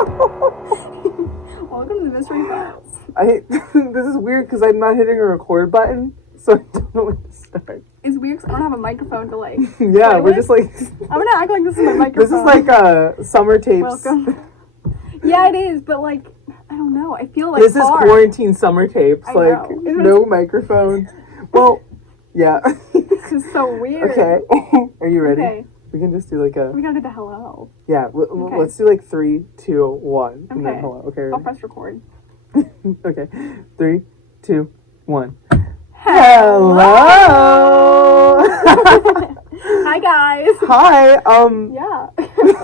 Welcome to the Mystery Files. This is weird because I'm not hitting a record button, so I don't know when to start. It's weird because I don't have a microphone to like. Yeah, we're just like. I'm gonna act like this is my microphone. This is like summer tapes. Welcome. Yeah, it is, but like I don't know. I feel like this is quarantine summer tapes. I like know. No microphone. Well, yeah. This is so weird. Okay. Are you ready? Okay. We can just do like a. We gotta do the hello. Yeah. Okay. Let's do like 3, 2, 1, and then Okay. hello. Okay. Ready? I'll press record. Okay. 3, 2, 1. Hello. Hi guys. Hi. Yeah.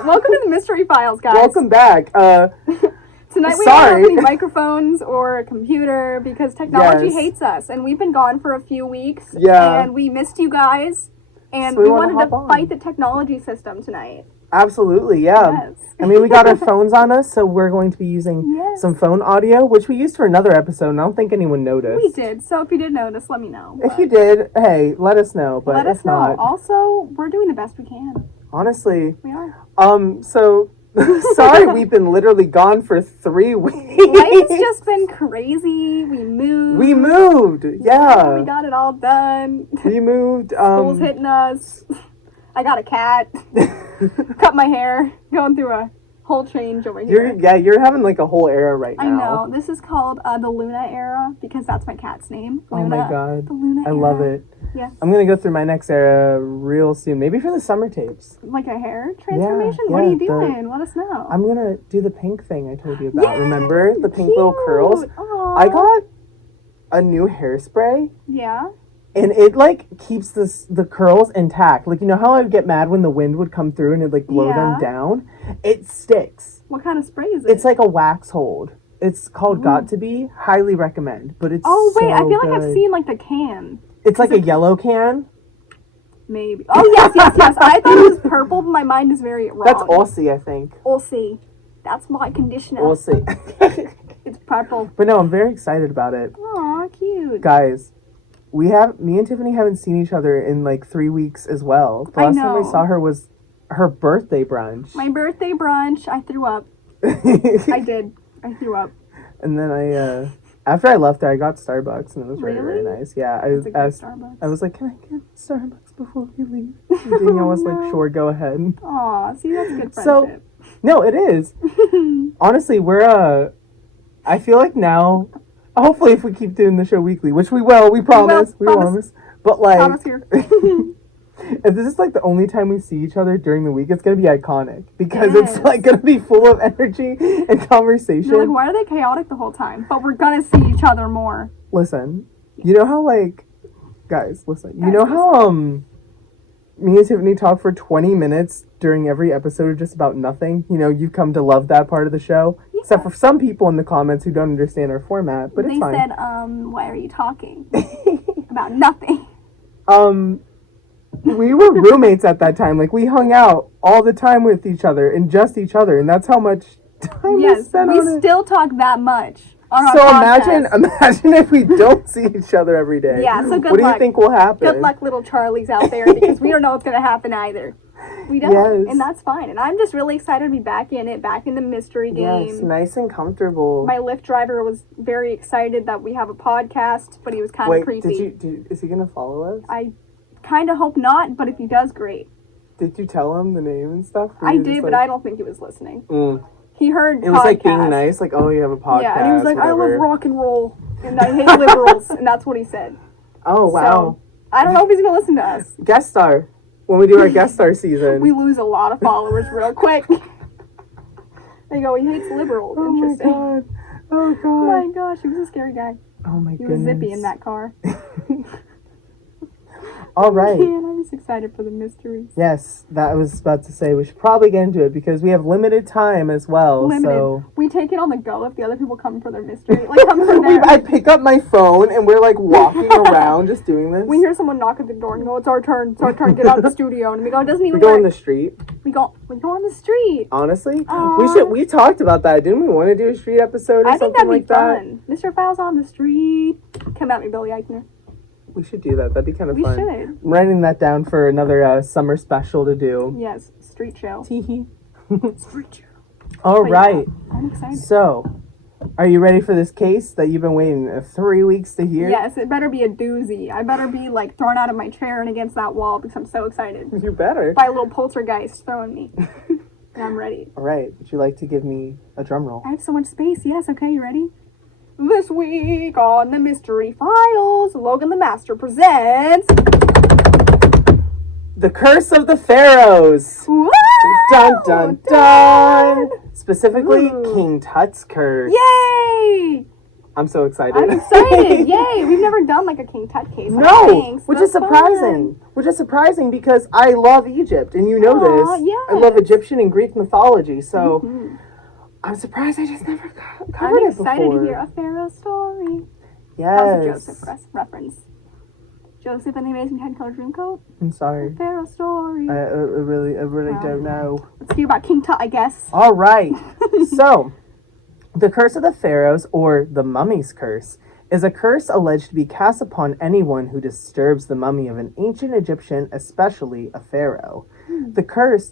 Welcome to the Mystery Files, guys. Welcome back. Tonight we don't have any microphones or a computer because technology hates us, and we've been gone for a few weeks. Yeah. And we missed you guys, and So we wanted wanted to on. fight the technology system tonight. Absolutely, yeah. Yes. I mean, we got our phones on us, so we're going to be using some phone audio, which we used for another episode, and I don't think anyone noticed. We did, so if you did notice, let me know. If you did, hey, let us know, but let us if know. not... Also, we're doing the best we can. Honestly. We are. So, sorry we've been literally gone for 3 weeks. Life has just been crazy. We moved. Yeah. We got it all done. We moved, School's hitting us. I got a cat. Cut my hair. Going through a whole change over here. You're having like a whole era right now. I know. This is called the Luna era because that's my cat's name. Luna, oh my god. The Luna era. I love it. Yes. I'm gonna go through my next era real soon. Maybe for the summer tapes. Like a hair transformation? Yeah, what are you doing? Let us know. I'm gonna do the pink thing I told you about. Yay, Remember? The pink cute. little curls? Aww. I got a new hairspray. Yeah. And it, like, keeps the curls intact. Like, you know how I would get mad when the wind would come through and it'd, like, blow them down? It sticks. What kind of spray is it? It's like a wax hold. It's called Got To Be. Highly recommend. But it's Oh, wait. I feel good. like I've seen, like, the can. It's like a yellow can. Maybe. Oh, yes. I thought it was purple, but my mind is very wrong. That's Aussie, I think. Aussie. That's my conditioner. Aussie. It's purple. But no, I'm very excited about it. Aw, cute. Guys, me and Tiffany haven't seen each other in like 3 weeks as well. The last time I saw her was her birthday brunch. My birthday brunch. I threw up. I did. I threw up. And then after I left there, I got Starbucks, and it was very, very nice. Yeah, I was like, can I get Starbucks before we leave? And Danielle was like, sure, go ahead. Aw, see, that's good friendship. So, no, it is. Honestly, I feel like now, hopefully if we keep doing the show weekly, which we will, we promise. We promise. But like, promise here. if this is like the only time we see each other during the week, it's going to be iconic. Because it's like going to be full of energy and conversation. You're like, why are they chaotic the whole time? But we're going to see each other more. Listen, you know how guys, listen. You know how me and Tiffany talk for 20 minutes during every episode just about nothing? You know, you've come to love that part of the show. Yeah. Except for some people in the comments who don't understand our format, but it's fine. They said, why are you talking about nothing? We were roommates at that time. Like, we hung out all the time with each other and just each other, and that's how much time we spent on it. We still talk that much on our So podcast. imagine if we don't see each other every day. Yeah, so good luck. What do you think will happen? Good luck, little Charlies out there, because we don't know what's going to happen either. We don't, and that's fine. And I'm just really excited to be back in the mystery game. Yes, nice and comfortable. My Lyft driver was very excited that we have a podcast, but he was kind of creepy. Is he going to follow us? I kind of hope not, but if he does, great. Did you tell him the name and stuff? I did, but I don't think he was listening. He heard it was like being nice, like, oh, you have a podcast. Yeah, and he was like, I love rock and roll, and I hate liberals, and that's what he said. Oh, wow. So, I don't know if he's going to listen to us. Guest star. When we do our guest star season. We lose a lot of followers real quick. They go, he hates liberals. Oh, interesting. My God. Oh, God. Oh, my gosh, he was a scary guy. Oh, my goodness. He was zippy in that car. All right. Man, I'm just excited for the mysteries. Yes, that I was about to say. We should probably get into it because we have limited time as well. Limited. So we take it on the go if the other people come for their mystery. Like, come for their... I pick up my phone and we're like walking around just doing this. We hear someone knock at the door and go, it's our turn, get out of the studio. And we go, it doesn't even work. We go on the street. We go on the street. Honestly? We talked about that. Didn't we want to do a street episode or something like that? I think that'd be fun. Mr. Files on the street. Come at me, Billy Eichner. We should do that. That'd be kind of fun. We should. I'm writing that down for another summer special to do. Yes, street show. Teehee. Street show. All But right. Yeah, I'm excited. So, are you ready for this case that you've been waiting 3 weeks to hear? Yes, it better be a doozy. I better be like thrown out of my chair and against that wall because I'm so excited. You better. By a little poltergeist throwing me. And I'm ready. All right. Would you like to give me a drum roll? I have so much space. Yes, okay, you ready? This week on the Mystery Files, Logan LaMaster presents... The Curse of the Pharaohs! Woo! Dun dun dun! Specifically, King Tut's curse. Yay! I'm so excited. I'm excited! Yay! We've never done like a King Tut case. No! Which is surprising. Which is surprising because I love Egypt, and you know this. Yes. I love Egyptian and Greek mythology, so I'm surprised I just never covered it before. I'm excited to hear a pharaoh story. Yes. That was a Joseph reference. Joseph and the Amazing 10-Color Dreamcoat? I'm sorry. The pharaoh story. I really don't know. Let's hear about King Tut, I guess. All right. So, the Curse of the Pharaohs, or the Mummy's Curse, is a curse alleged to be cast upon anyone who disturbs the mummy of an ancient Egyptian, especially a pharaoh.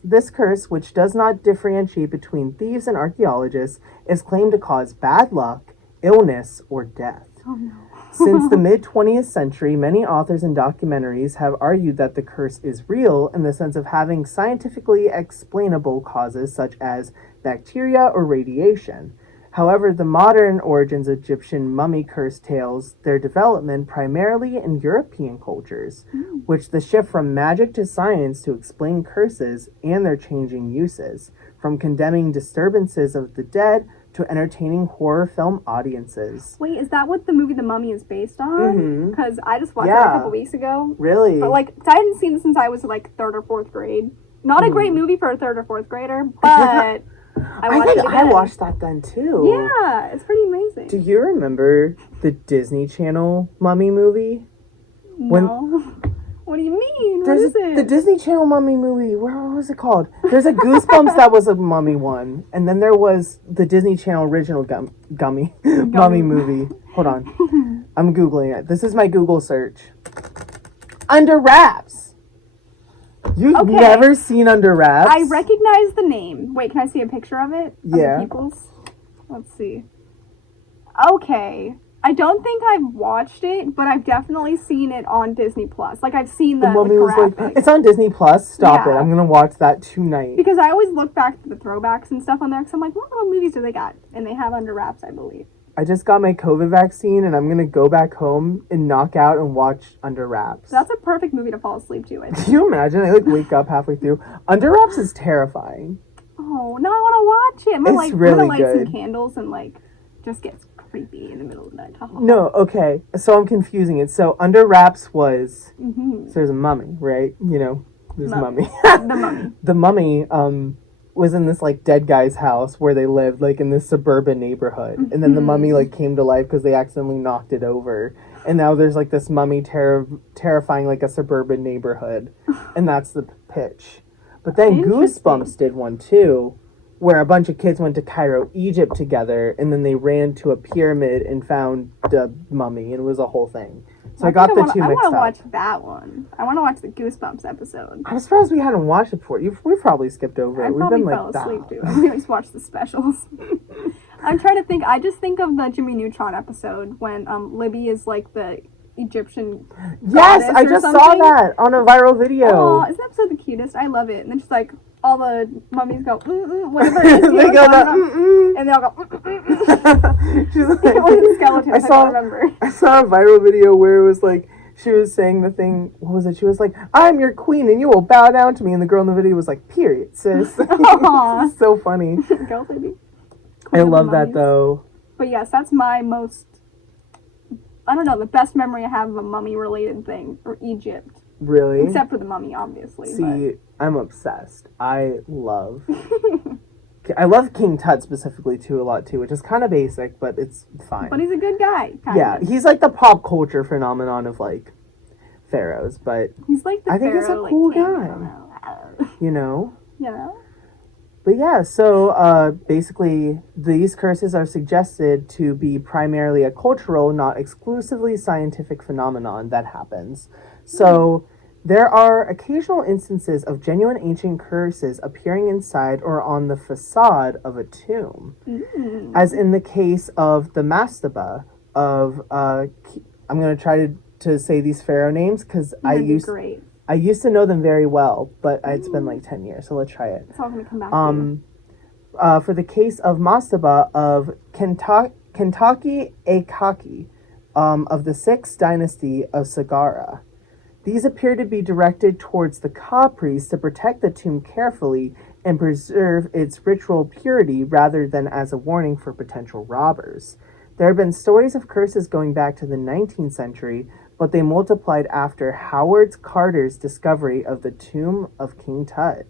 This curse, which does not differentiate between thieves and archaeologists, is claimed to cause bad luck, illness, or death. Oh no. Since the mid-20th century, many authors and documentaries have argued that the curse is real in the sense of having scientifically explainable causes such as bacteria or radiation. However, the modern origins of Egyptian mummy curse tales their development primarily in European cultures, which the shift from magic to science to explain curses and their changing uses, from condemning disturbances of the dead to entertaining horror film audiences. Wait, is that what the movie The Mummy is based on? Because I just watched it a couple weeks ago. Really? But like, I hadn't seen it since I was like 3rd or 4th grade. Not a great movie for a 3rd or 4th grader, but I watched that then too. Yeah, it's pretty amazing. Do you remember the Disney Channel Mummy movie? No. What do you mean? What is it? The Disney Channel Mummy movie. What was it called? There's a Goosebumps that was a mummy one. And then there was the Disney Channel original Mummy movie. Hold on. I'm Googling it. This is my Google search. Under Wraps. You've never seen Under Wraps? I recognize the name. Wait, can I see a picture of it? Yeah. Of the people's? Let's see. Okay. I don't think I've watched it, but I've definitely seen it on Disney Plus. Like, I've seen the Mummy was graphics. like, it's on Disney Plus. Stop it. I'm going to watch that tonight. Because I always look back to the throwbacks and stuff on there, because I'm like, what little movies do they got? And they have Under Wraps, I believe. I just got my COVID vaccine, and I'm going to go back home and knock out and watch Under Wraps. So that's a perfect movie to fall asleep to. Can you imagine? I, wake up halfway through. Under Wraps is terrifying. Oh, now I want to watch it. I'm going to really light good. some candles and, like, just get creepy in the middle of the night. No, okay. So I'm confusing it. So Under Wraps was... Mm-hmm. So there's a mummy, right? You know, there's a mummy. The mummy. The mummy was in this, like, dead guy's house where they lived, like, in this suburban neighborhood. And then the mummy, like, came to life because they accidentally knocked it over. And now there's, like, this mummy terrifying, like, a suburban neighborhood. And that's the pitch. But then Goosebumps did one, too, where a bunch of kids went to Cairo, Egypt together, and then they ran to a pyramid and found the mummy, and it was a whole thing. So I got the two mixed up. I want to watch that one. I want to watch the Goosebumps episode. I'm surprised we hadn't watched it before. We've probably skipped over it. We've been like that. I probably fell asleep, too. We just watched the specials. I'm trying to think. I just think of the Jimmy Neutron episode when Libby is like the Egyptian Yes, I just saw that on a viral video. Oh, isn't that episode the cutest? I love it. And then just like all the mummies go, whatever it is. They go that, and they all go, She's like, it was skeletons, I don't remember. I saw a viral video where it was like, she was saying the thing, what was it? She was like, I'm your queen and you will bow down to me. And the girl in the video was like, period, sis. It's so funny. Go, baby. I love that though. But yes, that's my most, I don't know, the best memory I have of a mummy-related thing, or Egypt. Really? Except for the mummy, obviously. See, I'm obsessed. I love King Tut specifically, too, a lot, too, which is kind of basic, but it's fine. But he's a good guy, Yeah, he's like the pop culture phenomenon of, like, pharaohs, but he's like the I think he's a cool guy. You know? You know? But yeah, so basically these curses are suggested to be primarily a cultural, not exclusively scientific phenomenon that happens. So There are occasional instances of genuine ancient curses appearing inside or on the facade of a tomb, as in the case of the mastaba of I'm going to try to say these pharaoh names because I used to know them very well, but it's been like 10 years, so let's try it. It's all going to come back to you. For the case of mastaba of Kentucky Akaki of the 6th dynasty of Sagara. These appear to be directed towards the Ka priest to protect the tomb carefully and preserve its ritual purity rather than as a warning for potential robbers. There have been stories of curses going back to the 19th century, but they multiplied after Howard Carter's discovery of the tomb of King Tut.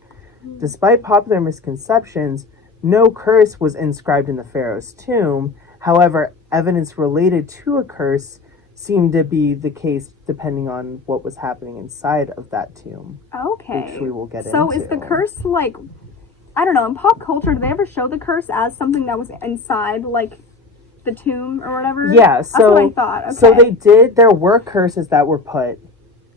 Despite popular misconceptions, no curse was inscribed in the pharaoh's tomb. However, evidence related to a curse seemed to be the case depending on what was happening inside of that tomb. Okay. Which we will get into. So is the curse like, I don't know, in pop culture, do they ever show the curse as something that was inside, like, the tomb or whatever? Yeah, That's what I thought. Okay. So they did, there were curses that were put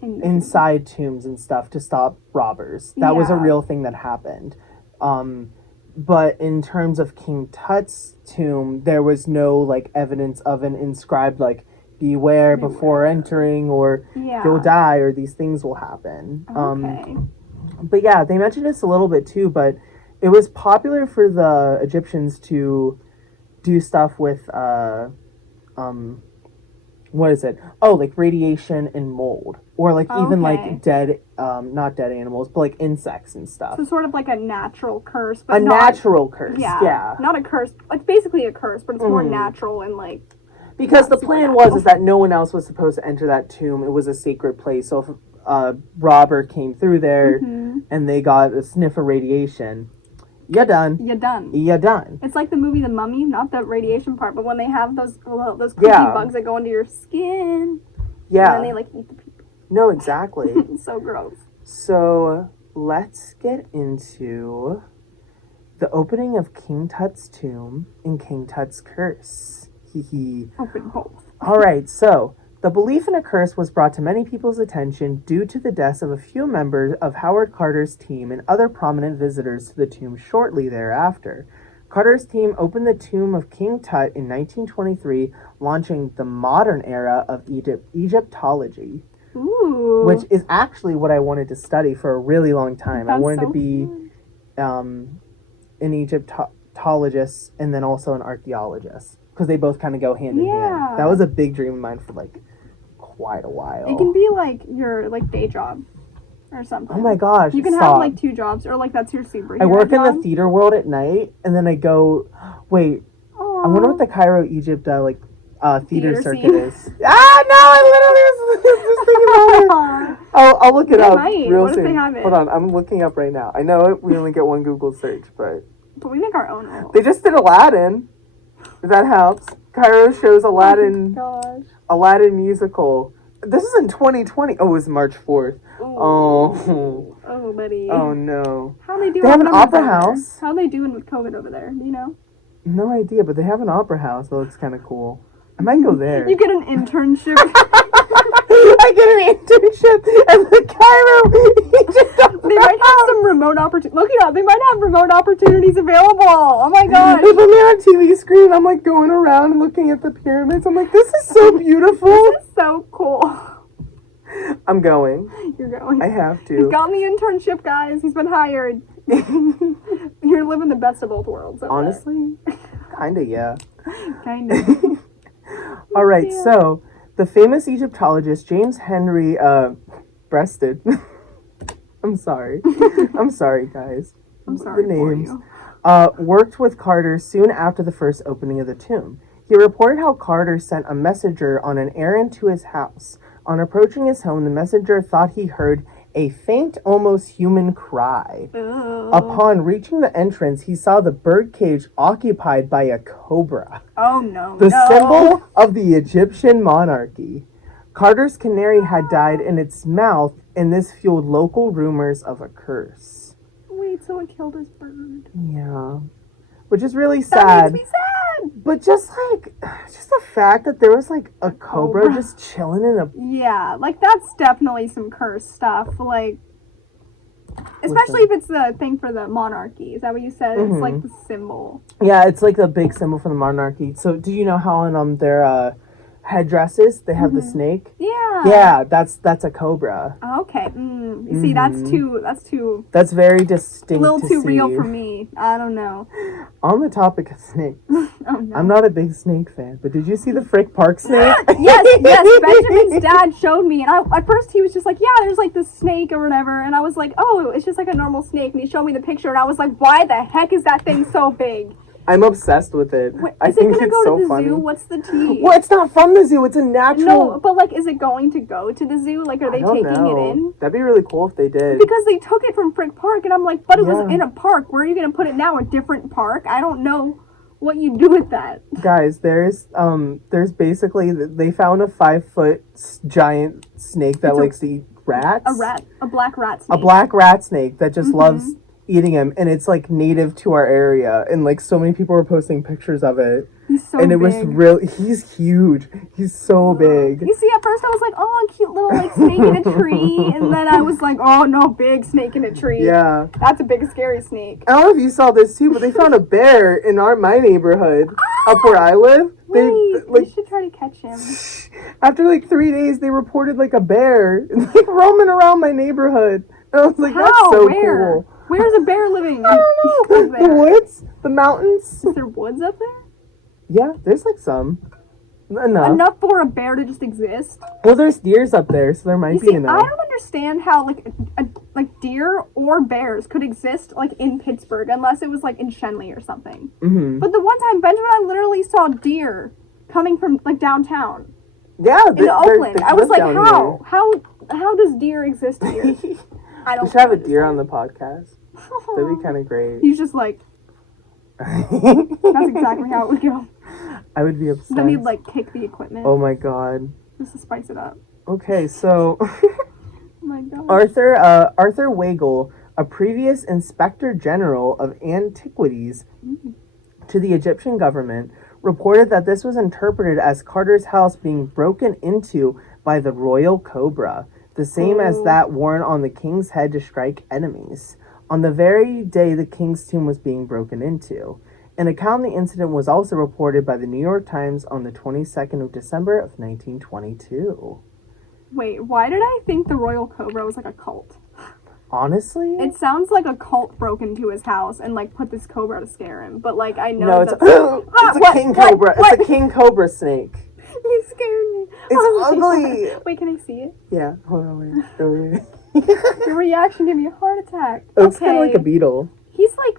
inside tombs and stuff to stop robbers. That was a real thing that happened. But in terms of King Tut's tomb, there was no, like, evidence of an inscribed, like, beware before entering, or you'll die, or these things will happen. Okay. But yeah, they mentioned this a little bit too, but it was popular for the Egyptians to do stuff with, what is it? Oh, like radiation and mold. Or like even like dead, not dead animals, but like insects and stuff. So sort of like a natural curse. But natural curse, yeah. Not a curse. It's basically a curse, but it's more natural and like... Because the plan was that no one else was supposed to enter that tomb. It was a sacred place. So if a robber came through there and they got a sniff of radiation, you're done. You're done. You're done. It's like the movie The Mummy, not the radiation part, but when they have those creepy bugs that go into your skin. Yeah. And then they like eat the people. No, exactly. It's so gross. So let's get into the opening of King Tut's tomb and King Tut's curse. Open both. Alright, so the belief in a curse was brought to many people's attention due to the deaths of a few members of Howard Carter's team and other prominent visitors to the tomb shortly thereafter. Carter's team opened the tomb of King Tut in 1923, launching the modern era of Egyptology. Ooh. Which is actually what I wanted to study for a really long time. I wanted to be an Egyptologist and then also an archaeologist. Because they both kind of go hand in hand. That was a big dream of mine for like quite a while. It can be like your like day job or something. Oh my gosh. You can have like 2 jobs, or like that's your superhero. I work job. in the theater world at night and then I go, wait, I wonder what the Cairo, Egypt theater circuit is. Ah, no, I literally was just thinking about it. I'll look it up real soon. Hold on, I'm looking up right now. I know we only get one Google search, but we make our own rules. They just did Aladdin. If that helps. Cairo shows Aladdin. Oh my gosh. Aladdin musical. This is in 2020. Oh, it was March 4th. Ooh. Oh, buddy. Oh no. How they do? They have an opera house. How they doing with COVID over there? Do you know? No idea, but they have an opera house. That looks kind of cool. I might go there. You get an internship. I get an internship at the Cairo Egypt. They might have some remote opportunities. Look it up. They might have remote opportunities available. Oh my gosh. They put me on a TV screen. I'm like going around and looking at the pyramids. I'm like, this is so beautiful. This is so cool. I'm going. You're going. I have to. He's got the internship, guys. He's been hired. You're living the best of both worlds. Honestly, kinda, yeah. Kinda. All right, so the famous Egyptologist James Henry Breasted. I'm sorry, guys. I'm sorry the names. For you. Worked with Carter soon after the first opening of the tomb. He reported how Carter sent a messenger on an errand to his house. On approaching his home, the messenger thought he heard a faint, almost human cry. Ooh. Upon reaching the entrance, he saw the birdcage occupied by a cobra. Oh no! The symbol of the Egyptian monarchy. Carter's canary had died in its mouth, and this fueled local rumors of a curse. Wait, someone killed his bird. Yeah. Which is really That sad. makes me sad. But just the fact that there was like a cobra just chilling in a. Yeah, like that's definitely some cursed stuff. Like, especially if it's the thing for the monarchy. Is that what you said? It's like the symbol. Yeah, it's like the big symbol for the monarchy. So, do you know how in their headdresses they have the snake? Yeah. Yeah, that's a cobra. Okay. You see, that's too. That's very distinct. A little to too see. real for me. I don't know. On the topic of snakes, Oh, no. I'm not a big snake fan, but did you see the Frick Park snake? yes. Benjamin's dad showed me, and at first he was just like, "Yeah, there's like this snake or whatever," and I was like, "Oh, it's just like a normal snake." And he showed me the picture, and I was like, "Why the heck is that thing so big?" I'm obsessed with it. Wait, I is think it gonna it's go so to the funny. zoo? What's the tea? Well, it's not from the zoo. It's a natural. No, but like, is it going to go to the zoo? Like, are they taking it in? That'd be really cool if they did. Because they took it from Frick Park, and I'm like, but it was in a park. Where are you gonna put it now? A different park? I don't know what you do with that. Guys, there's basically they found a 5-foot giant snake that likes to eat rats. A black rat snake. A black rat snake that just loves eating him, and it's like native to our area, and like so many people were posting pictures of it. He's so and it big. was really, he's huge. He's so big. You see, at first I was like, oh, cute little like snake in a tree, and then I was like, oh no, big snake in a tree. Yeah. That's a big scary snake. I don't know if you saw this too, but they found a bear in my neighborhood up where I live. We should try to catch him. After like 3 days, they reported like a bear like roaming around my neighborhood. And I was like, that's so cool. Where's a bear living? I don't know. The woods? The mountains? Is there woods up there? Yeah, there's like some. Enough for a bear to just exist? Well, there's deers up there, so there might be enough. I don't understand how like deer or bears could exist like in Pittsburgh unless it was like in Shenley or something. But the one time, Benjamin and I literally saw deer coming from like downtown. Yeah, in Oakland. I was like, how? How does deer exist here? I don't. We should have a deer on the podcast. That'd be kind of great. He's just like. That's exactly how it would go. I would be obsessed. Then he'd like kick the equipment. Oh my god. Just to spice it up. Okay, so. Oh my god. Arthur Weigel, a previous Inspector General of Antiquities to the Egyptian government, reported that this was interpreted as Carter's house being broken into by the royal cobra, the same as that worn on the king's head to strike enemies, on the very day the king's tomb was being broken into. An account of the incident was also reported by the New York Times on the 22nd of December of 1922. Wait, why did I think the royal cobra was like a cult? Honestly? It sounds like a cult broke into his house and like put this cobra to scare him, but like I know no, it's a king cobra. It's a king cobra snake. You scared me. It's ugly. Wait, can I see it? Yeah, hold on, wait. Your reaction gave me a heart attack. It's kind of like a beetle. He's like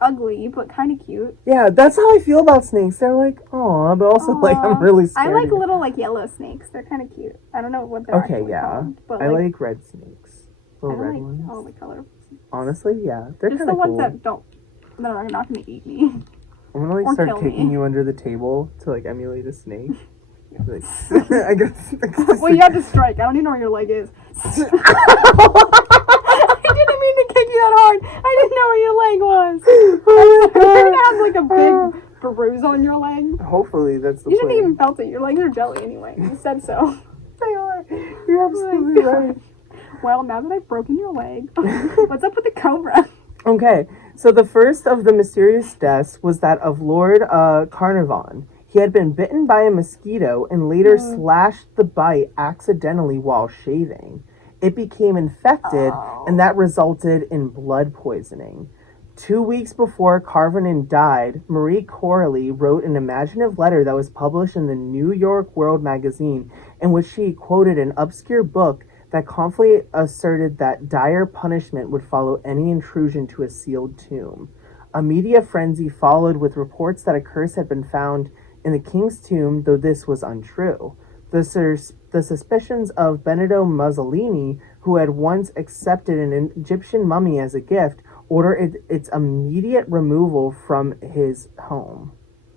ugly, but kind of cute. Yeah, that's how I feel about snakes. They're like, aw, but also like I'm really scared. I like little like yellow snakes. They're kind of cute. I don't know what they're called, but I like red snakes. Little red like ones. all the color. Honestly, yeah, they're kind the of cool. ones that are not gonna eat me. I'm gonna like start kicking you under the table to like emulate a snake. Like, I guess. Well, you have to strike. I don't even know where your leg is. I didn't mean to kick you that hard. I didn't know where your leg was. You're gonna have like a big bruise on your leg. Hopefully, that's the You plan. shouldn't even felt it. Your legs are jelly anyway. You said so. They are. You're absolutely right. Well, now that I've broken your leg, what's up with the cobra? Okay, so the first of the mysterious deaths was that of Lord Carnarvon. He had been bitten by a mosquito and later slashed the bite accidentally while shaving. It became infected, and that resulted in blood poisoning. 2 weeks before Carnarvon died, Marie Corelli wrote an imaginative letter that was published in the New York World magazine, in which she quoted an obscure book that confidently asserted that dire punishment would follow any intrusion to a sealed tomb. A media frenzy followed with reports that a curse had been found in the king's tomb, though this was untrue. The suspicions of Benito Mussolini, who had once accepted an Egyptian mummy as a gift, ordered its immediate removal from his home.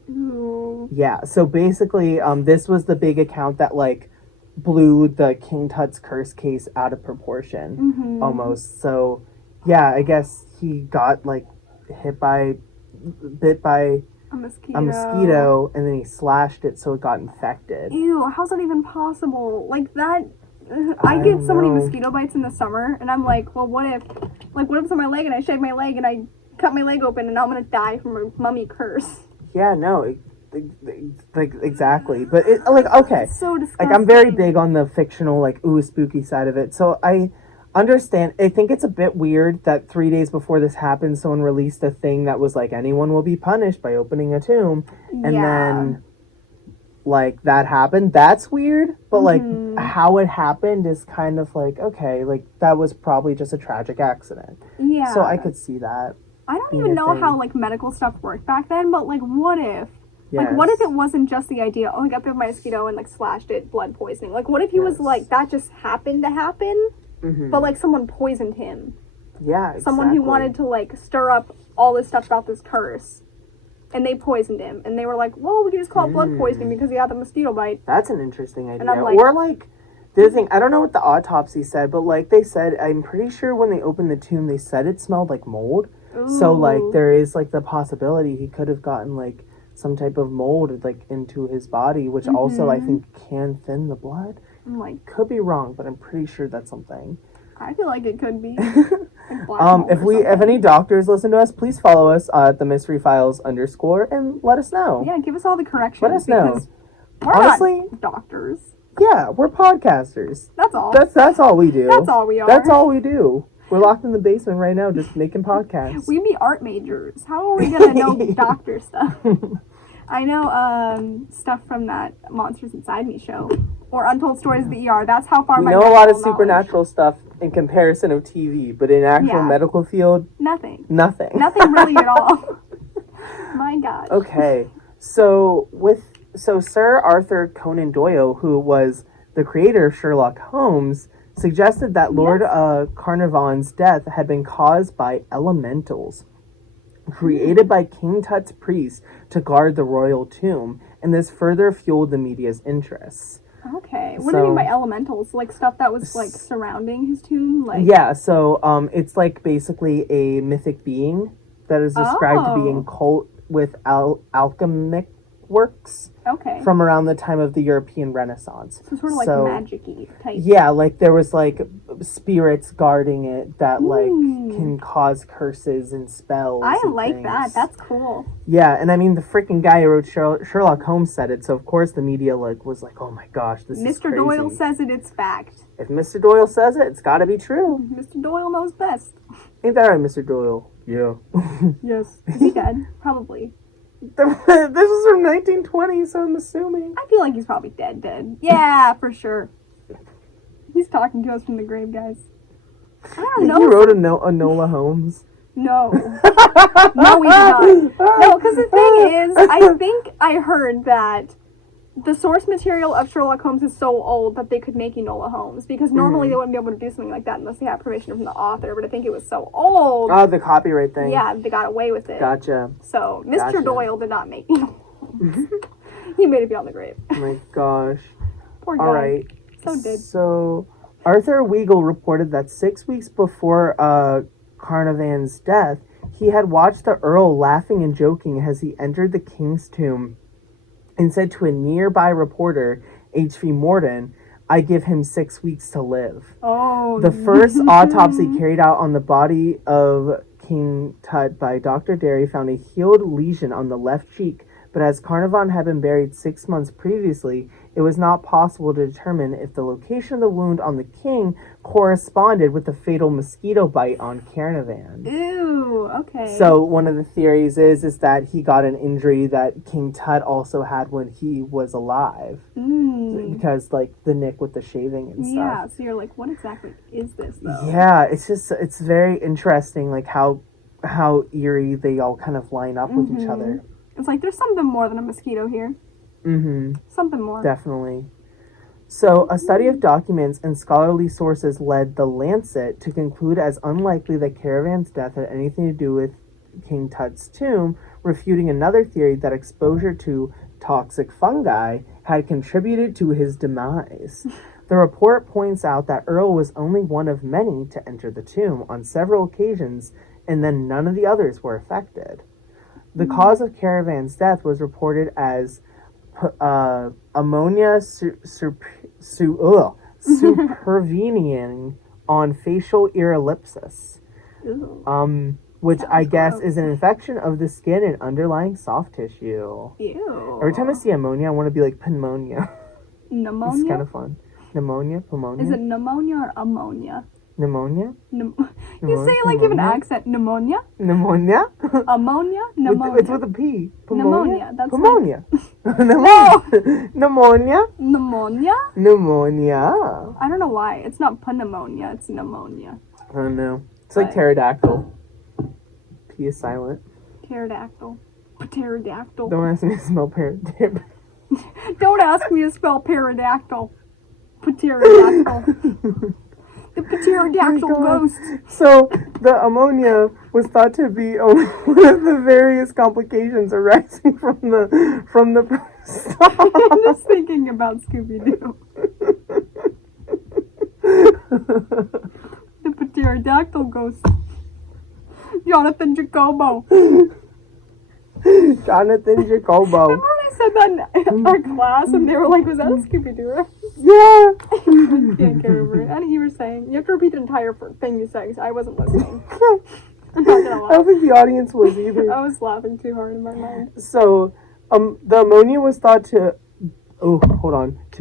Ooh. Yeah, so basically, this was the big account that, like, blew the King Tut's curse case out of proportion, almost. So, yeah, I guess he got, like, bit by a mosquito, and then he slashed it so it got infected. Ew, how's that even possible? Like, that... I get so many mosquito bites in the summer, and I'm like, well, what if it's on my leg, and I shave my leg, and I cut my leg open, and now I'm gonna die from a mummy curse? Yeah, no, like, exactly. But, okay. It's so disgusting. Like, I'm very big on the fictional, like, ooh, spooky side of it, so I understand. I think it's a bit weird that 3 days before this happened, someone released a thing that was like, anyone will be punished by opening a tomb, and then... like, that happened. That's weird, but like how it happened is kind of like, okay, like that was probably just a tragic accident. Yeah, so I could see that. I don't even know how like medical stuff worked back then, but like what if like what if it wasn't just the idea, oh, I got bit by a mosquito and like slashed it, blood poisoning? Like what if he was like, that just happened to happen, but like someone poisoned him? Yeah, exactly. Someone who wanted to like stir up all this stuff about this curse. And they poisoned him. And they were like, well, we can just call it blood poisoning because he had the mosquito bite. That's an interesting idea. And I'm like, or like, the other thing, I don't know what the autopsy said, but like they said, I'm pretty sure when they opened the tomb, they said it smelled like mold. Ooh. So like there is like the possibility he could have gotten like some type of mold like into his body, which also I think can thin the blood. I'm like, could be wrong, but I'm pretty sure that's something. I feel like it could be. If any doctors listen to us, please follow us at the Mystery Files _ and let us know. Yeah, give us all the corrections. Let us know. We're honestly not doctors. Yeah, we're podcasters. That's all. That's all we do. That's all we are. That's all we do. We're locked in the basement right now, just making podcasts. We'd be art majors. How are we gonna know doctor stuff? I know stuff from that Monsters Inside Me show or Untold Stories of the ER. That's how far we know a lot of supernatural stuff in comparison of TV, but in actual medical field, nothing really at all. My God. Okay, so Sir Arthur Conan Doyle, who was the creator of Sherlock Holmes, suggested that Lord Carnarvon's death had been caused by elementals created by King Tut's priests to guard the royal tomb, and this further fueled the media's interests. Okay. What do you mean by elementals? Like stuff that was like surrounding his tomb? Like it's like basically a mythic being that is described to be in cult with alchemic works. Okay. From around the time of the European Renaissance. So sort of like magic-y type. Yeah, like there was like spirits guarding it that like can cause curses and spells. I like that. That's cool. Yeah, and I mean the freaking guy who wrote Sherlock Holmes said it, so of course the media like was like, oh my gosh, this is crazy. Mr. Doyle says it, it's fact. If Mr. Doyle says it, it's gotta be true. Mr. Doyle knows best. Ain't that right, Mr. Doyle? Yeah. Yes. Is he dead? Probably. This is from 1920, so I'm assuming. I feel like he's probably dead. Yeah, for sure. He's talking to us from the grave, guys. I don't know. He wrote a Enola Holmes. No. No, we did not. No, because the thing is, I think I heard that the source material of Sherlock Holmes is so old that they could make Enola Holmes, because normally they wouldn't be able to do something like that unless they had permission from the author, but I think it was so old. Oh, the copyright thing. Yeah, they got away with it. Gotcha. So, Mr. Doyle did not make Enola Holmes. He made it beyond the grave. Oh my gosh. Poor guy. All right. So, Arthur Weigel reported that 6 weeks before Carnarvon's death, he had watched the Earl laughing and joking as he entered the king's tomb, and said to a nearby reporter, H.V. Morton, I give him 6 weeks to live. Oh. The first autopsy carried out on the body of King Tut by Dr. Derry found a healed lesion on the left cheek, but as Carnarvon had been buried 6 months previously, it was not possible to determine if the location of the wound on the king corresponded with the fatal mosquito bite on Carnarvon. Ew, okay. So one of the theories is that he got an injury that King Tut also had when he was alive. Because, like, the nick with the shaving and stuff. Yeah, so you're like, what exactly is this, though? Yeah, it's very interesting, like, how eerie they all kind of line up with each other. It's like, there's something more than a mosquito here. Something more. Definitely. So, a study of documents and scholarly sources led The Lancet to conclude as unlikely that Caravan's death had anything to do with King Tut's tomb, refuting another theory that exposure to toxic fungi had contributed to his demise. The report points out that Earl was only one of many to enter the tomb on several occasions, and then none of the others were affected. The cause of Caravan's death was reported as ammonia supervening on facial ear-ellipsis, which I guess is an infection of the skin and underlying soft tissue. Ew. Every time I see ammonia, I want to be like pneumonia. Pneumonia? It's kind of fun. Pneumonia? Is it pneumonia or ammonia? Pneumonia? You say it like you have an accent. Pneumonia? Pneumonia? Ammonia? Pneumonia. It's with a P. Pneumonia. That's pneumonia. No! Pneumonia? Pneumonia? Pneumonia. I don't know why. It's not pneumonia. It's pneumonia. I don't know. It's like pterodactyl. P is silent. Pterodactyl. Pterodactyl. Don't ask me to spell pterodactyl. Don't ask me to spell pterodactyl. Pterodactyl. The pterodactyl ghost. So, the ammonia was thought to be one of the various complications arising from the Stop. I'm just thinking about Scooby-Doo. The pterodactyl ghost. Jonathan Jacobo. Jonathan Jacobo. Remember when I said that in our class and they were like, was that a Scooby-Doo reference? Yeah. I can't remember. I think you were saying, you have to repeat the entire thing you said because I wasn't listening. I'm not gonna lie. I don't think the audience was either. I was laughing too hard in my mind. So, the ammonia was thought to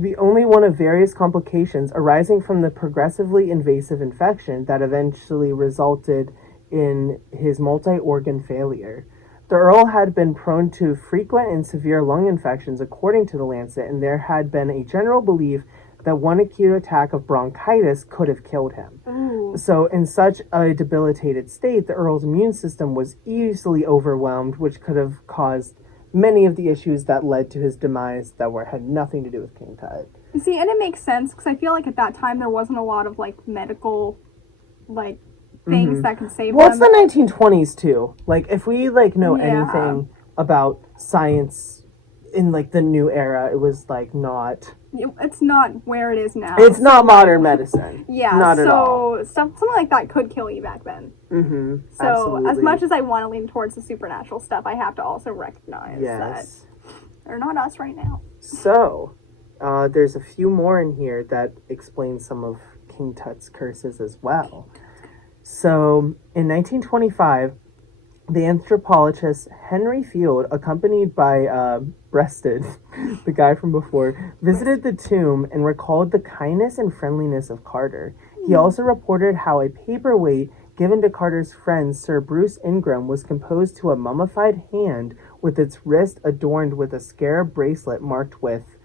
be only one of various complications arising from the progressively invasive infection that eventually resulted in his multi-organ failure. The Earl had been prone to frequent and severe lung infections, according to the Lancet, and there had been a general belief that one acute attack of bronchitis could have killed him. Ooh. So, in such a debilitated state, the Earl's immune system was easily overwhelmed, which could have caused many of the issues that led to his demise that had nothing to do with King Tut. See, and it makes sense, because I feel like at that time there wasn't a lot of, like, medical, like, things that could save Well, them. it's the 1920s, too. Like, if we, like, know anything about science in, like, the new era, it was, like, not... It's not where it is now. It's not modern medicine. Yeah, not at all. So something like that could kill you back then. Mm-hmm. So absolutely. as much as I want to lean towards the supernatural stuff, I have to also recognize that they're not us right now. So, there's a few more in here that explain some of King Tut's curses as well. So, in 1925, the anthropologist Henry Field, accompanied by Breasted, the guy from before, visited the tomb and recalled the kindness and friendliness of Carter. He also reported how a paperweight given to Carter's friend Sir Bruce Ingram was composed to a mummified hand with its wrist adorned with a scarab bracelet marked with,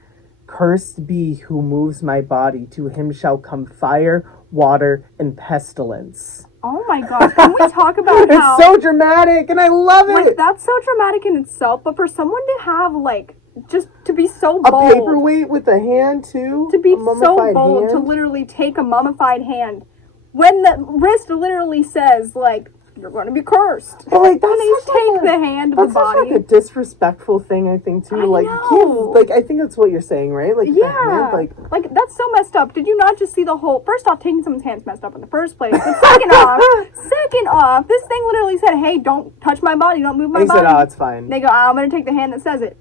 "Cursed be who moves my body, to him shall come fire, water, and pestilence." Oh my gosh, can we talk about how... It's so dramatic, and I love it! Like, that's so dramatic in itself, but for someone to have, like, just to be so bold... A paperweight with a hand, too? To be so bold hand? to literally take a mummified hand when the wrist literally says, like, you're going to be cursed. But, like, that's and they take the hand of the body. That's like a disrespectful thing, I think, too. I know. Kids, I think that's what you're saying, right? Like, yeah. The hand, like, that's so messed up. Did you not just see the whole... First off, taking someone's hand's messed up in the first place. But second off, this thing literally said, hey, don't touch my body, don't move my body. They said, oh, it's fine. They go, I'm going to take the hand that says it.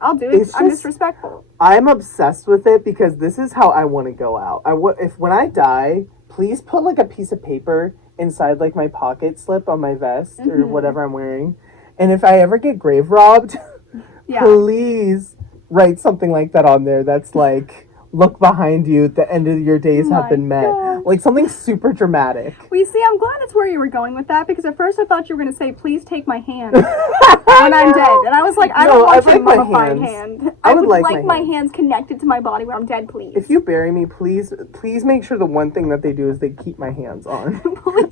I'll do it. I'm disrespectful. I'm obsessed with it because this is how I want to go out. When I die, please put, like, a piece of paper inside, like, my pocket slip on my vest or whatever I'm wearing. And if I ever get grave robbed, please write something like that on there that's like, look behind you, the end of your days have been met. God. Like, something super dramatic. Well, you see, I'm glad it's where you were going with that, because at first I thought you were going to say, please take my hand when I'm dead. And I was like, I don't want your mummified hand. I would like my hands connected to my body when I'm dead, please. If you bury me, please make sure the one thing that they do is they keep my hands on.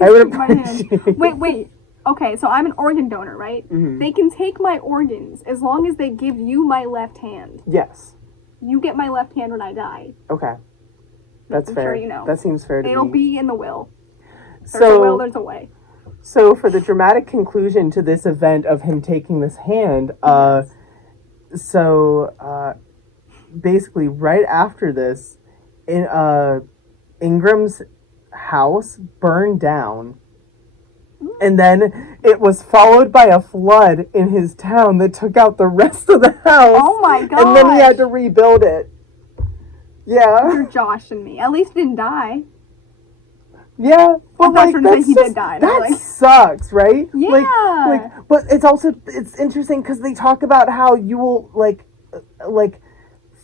I would appreciate. Wait. Okay, so I'm an organ donor, right? Mm-hmm. They can take my organs as long as they give you my left hand. Yes. You get my left hand when I die. Okay. That's fair. Sure you know. That seems fair to me. It'll be in the will. There's a will, there's a way. So for the dramatic conclusion to this event of him taking this hand, basically right after this, Ingram's house burned down. And then it was followed by a flood in his town that took out the rest of the house. Oh my god! And then he had to rebuild it. Yeah. You're Josh and me. At least he didn't die. Yeah, but like he did die. That sucks, right? Yeah. But it's interesting because they talk about how you will like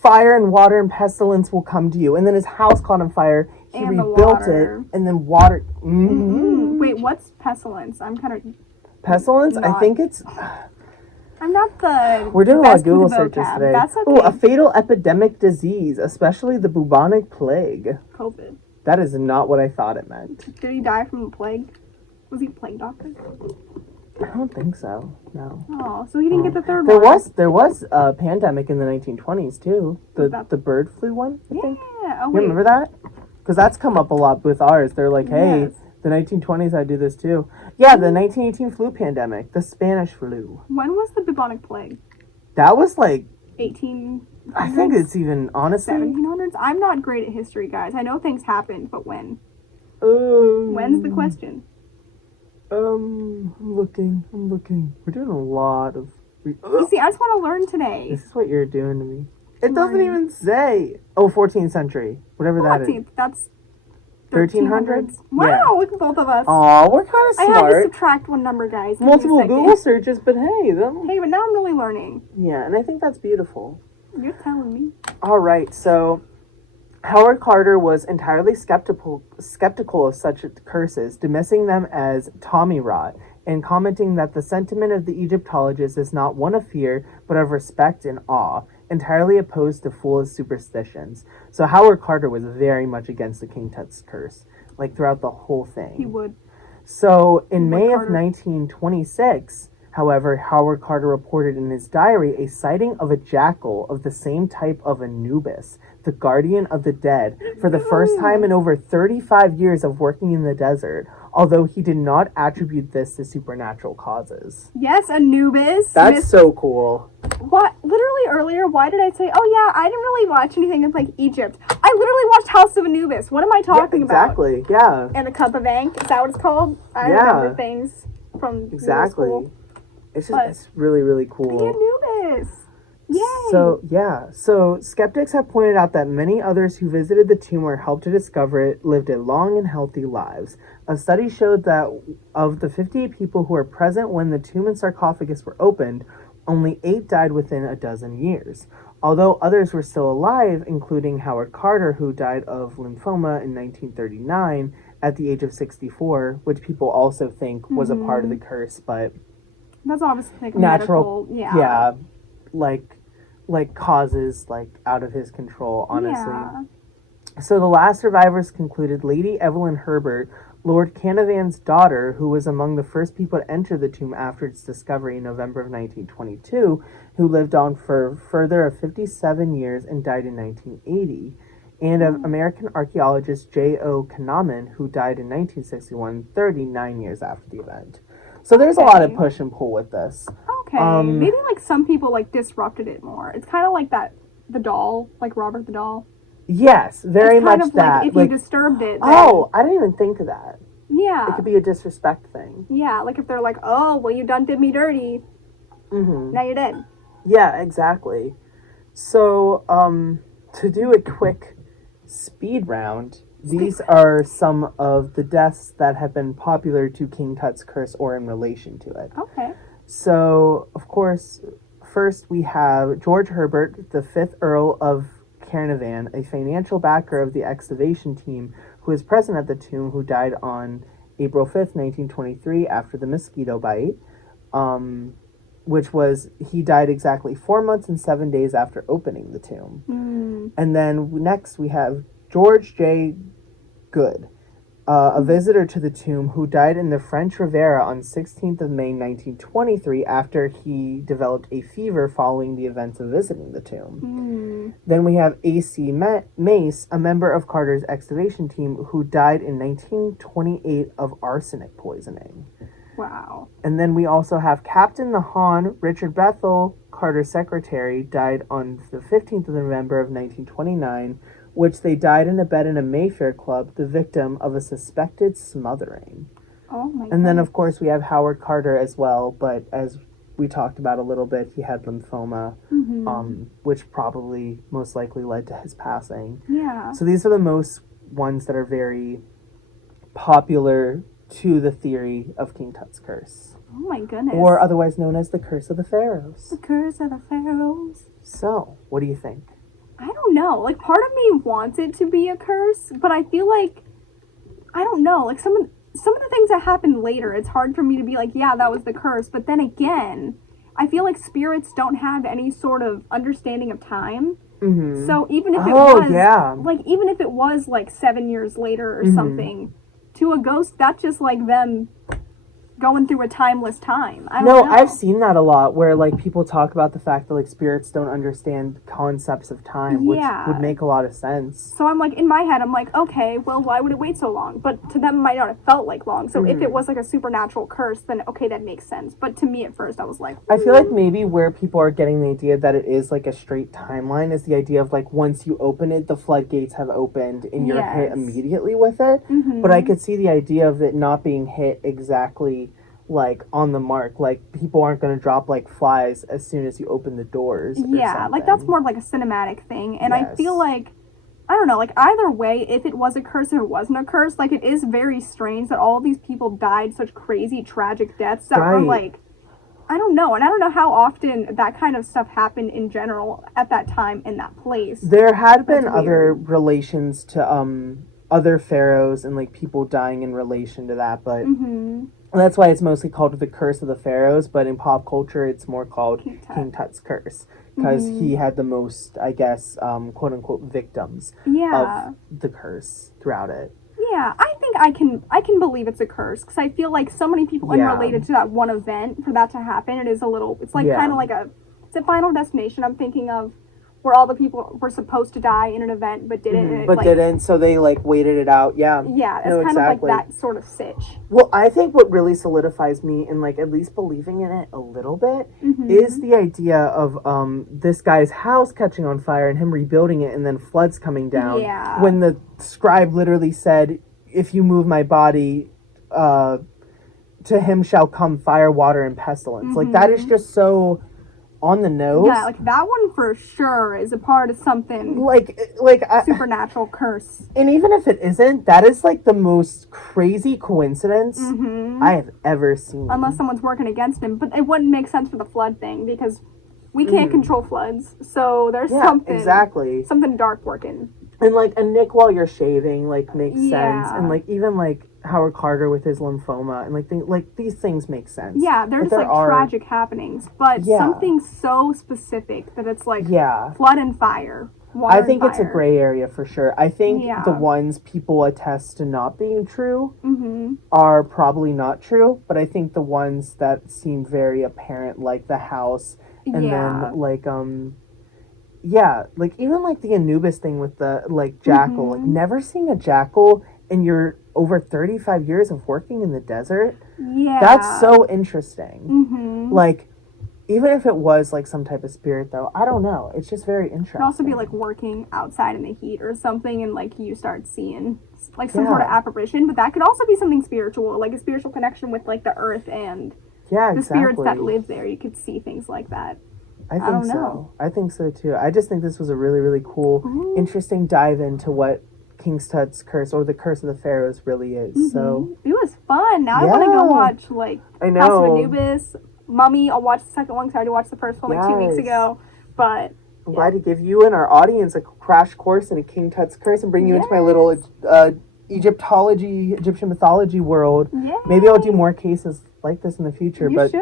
fire and water and pestilence will come to you, and then his house caught on fire. He rebuilt it, and then water. Mm-hmm. Wait, what's pestilence? I'm kind of pestilence. I think it's. I'm not the. We're doing a lot of Google searches today. That's okay. Oh, a fatal epidemic disease, especially the bubonic plague. COVID. That is not what I thought it meant. Did he die from the plague? Was he a plague doctor? I don't think so. No. Oh, so he didn't get the third one. one. There was a pandemic in the 1920s too. The bird flu one, I think. Yeah. Oh, you remember that? Because that's come up a lot with ours. They're like, hey, yes. The 1920s, I do this too. Yeah, the 1918 flu pandemic, the Spanish flu. When was the bubonic plague? That was like 18. I think it's even, honestly. 1700s? I'm not great at history, guys. I know things happened, but when? When's the question? I'm looking. We're doing a lot of... You see, I just want to learn today. This is what you're doing to me. It doesn't even say. Oh, 14th century. Whatever that is. That's 1300s? Wow, yeah. Look at both of us. Aw, we're kind of smart. I had to subtract one number, guys. Multiple Google searches, but hey, Hey, but now I'm really learning. Yeah, and I think that's beautiful. You're telling me. All right, so Howard Carter was entirely skeptical of such curses, dismissing them as Tommy rot, and commenting that the sentiment of the Egyptologists is not one of fear, but of respect and awe, entirely opposed to foolish superstitions. So Howard Carter was very much against the King Tut's curse, like throughout the whole thing. He would. So in May of 1926, however, Howard Carter reported in his diary a sighting of a jackal of the same type of Anubis, the guardian of the dead, for the first time in over 35 years of working in the desert, although he did not attribute this to supernatural causes. Yes, Anubis. That's so cool. What? Literally earlier, why did I say, oh yeah, I didn't really watch anything of like Egypt. I literally watched House of Anubis. What am I talking about? Exactly, yeah. And the Cup of Ink, is that what it's called? I remember things from middle school. It's just, it's really, really cool. The Anubis. Yay. So skeptics have pointed out that many others who visited the tomb or helped to discover it lived a long and healthy lives. A study showed that of the 58 people who were present when the tomb and sarcophagus were opened, only 8 died within a dozen years. Although others were still alive, including Howard Carter, who died of lymphoma in 1939 at the age of 64, which people also think was a part of the curse, but... That's obviously like natural, medical, yeah, like causes like out of his control, honestly. Yeah. So the last survivors concluded Lady Evelyn Herbert, Lord Canavan's daughter, who was among the first people to enter the tomb after its discovery in November of 1922, who lived on for further of 57 years and died in 1980, and of American archaeologist J.O. Kahneman, who died in 1961, 39 years after the event. So there's a lot of push and pull with this. Okay. Maybe like some people like disrupted it more. It's kind of like that, the doll, like Robert the Doll. Yes, very much kind of that. Like if you disturbed it. Then... Oh, I didn't even think of that. Yeah. It could be a disrespect thing. Yeah, like if they're like, oh, well, you done did me dirty. Mm-hmm. Now you're dead. Yeah, exactly. So, to do a quick speed round... These are some of the deaths that have been popular to King Tut's curse or in relation to it. Okay. So, of course, first we have George Herbert, the 5th Earl of Caernarvon, a financial backer of the excavation team who was present at the tomb, who died on April 5th, 1923, after the mosquito bite, he died exactly 4 months and 7 days after opening the tomb. Mm. And then next we have George J. Good, a visitor to the tomb who died in the French Riviera on 16th of May 1923 after he developed a fever following the events of visiting the tomb. Mm. Then we have A.C. Mace, a member of Carter's excavation team who died in 1928 of arsenic poisoning. Wow. And then we also have Captain Nahan, Richard Bethel, Carter's secretary, died on the 15th of November of 1929, which they died in a bed in a Mayfair club, the victim of a suspected smothering. Oh my god. And then, of course, we have Howard Carter as well, but as we talked about a little bit, he had lymphoma, which probably most likely led to his passing. Yeah. So these are the most ones that are very popular to the theory of King Tut's curse. Oh my goodness. Or otherwise known as the Curse of the Pharaohs. The Curse of the Pharaohs. So, what do you think? I don't know. Like, part of me wants it to be a curse, but I feel like, I don't know. Like, some of the things that happened later, it's hard for me to be like, yeah, that was the curse. But then again, I feel like spirits don't have any sort of understanding of time. Mm-hmm. So even if it even if it was like 7 years later or something, to a ghost, that's just like them going through a timeless time. I don't know. I've seen that a lot where like people talk about the fact that like spirits don't understand concepts of time, which would make a lot of sense. So I'm like, in my head, I'm like, okay, well, why would it wait so long? But to them, it might not have felt like long. So if it was like a supernatural curse, then okay, that makes sense. But to me at first, I was like, I feel like maybe where people are getting the idea that it is like a straight timeline is the idea of like once you open it, the floodgates have opened and you're hit immediately with it. But I could see the idea of it not being hit exactly like on the mark, like people aren't going to drop like flies as soon as you open the doors. Like that's more like a cinematic thing. And I feel like, I don't know, like either way, if it was a curse or it wasn't a curse, like it is very strange that all of these people died such crazy tragic deaths that were like, I don't know. And I don't know how often that kind of stuff happened in general at that time in that place. There had been other relations to other pharaohs and like people dying in relation to that, but that's why it's mostly called the Curse of the Pharaohs, but in pop culture it's more called King Tut's Curse, because he had the most, I guess, quote-unquote victims of the curse throughout it. Yeah, I think I can believe it's a curse, because I feel like so many people unrelated to that one event, for that to happen, it's like kind of like it's a Final Destination I'm thinking of, where all the people were supposed to die in an event but didn't. Didn't, so they like waited it out. Yeah, it's kind of like that sort of sitch. Well, I think what really solidifies me in like at least believing in it a little bit is the idea of this guy's house catching on fire and him rebuilding it and then floods coming down. Yeah. When the scribe literally said, "If you move my body, to him shall come fire, water, and pestilence." Like that is just so on the nose. Yeah, like that one for sure is a part of something like supernatural curse. And even if it isn't, that is like the most crazy coincidence I have ever seen. Unless someone's working against him, but it wouldn't make sense for the flood thing because we can't control floods. So there's something dark working. And like a nick while you're shaving like makes sense, and like even like Howard Carter with his lymphoma, and like these things make sense. Yeah, they're just like tragic happenings, but something so specific that it's like flood and fire. Water I think it's a gray area for sure. I think the ones people attest to not being true are probably not true, but I think the ones that seem very apparent, like the house, and then like like even like the Anubis thing with the like jackal, like never seeing a jackal in your over 35 years of working in the desert. Yeah, that's so interesting. Like even if it was like some type of spirit though, I don't know, it's just very interesting. It could also be like working outside in the heat or something, and like you start seeing like some sort of apparition, but that could also be something spiritual, like a spiritual connection with like the earth and the spirits that live there. You could see things like that. I think so too. I just think this was a really, really cool, interesting dive into what King Tut's curse, or the Curse of the Pharaohs, really is. So it was fun. Now I want to go watch like House of Anubis, Mummy. I'll watch the second one because I already watched the first one like 2 weeks ago. But I'm glad to give you and our audience a crash course in a King Tut's curse and bring you into my little Egyptian mythology world. Maybe I'll do more cases like this in the future, but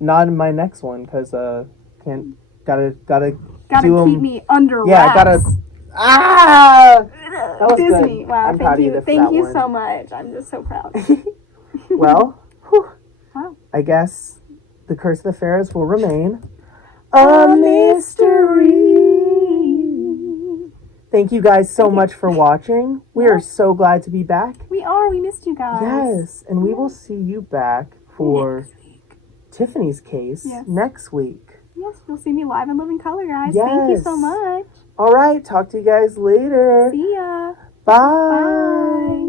not in my next one because gotta keep me under wraps. That was Disney. Good. Wow, I'm proud of you. Thank you so much. I'm just so proud. Well, wow. I guess the Curse of the Pharaohs will remain a mystery. Thank you guys so much for watching. We are so glad to be back. We are. We missed you guys. Yes, and we will see you back for Tiffany's case next week. Yes, you'll see me live in living color, guys. Thank you so much. All right, talk to you guys later. See ya. Bye.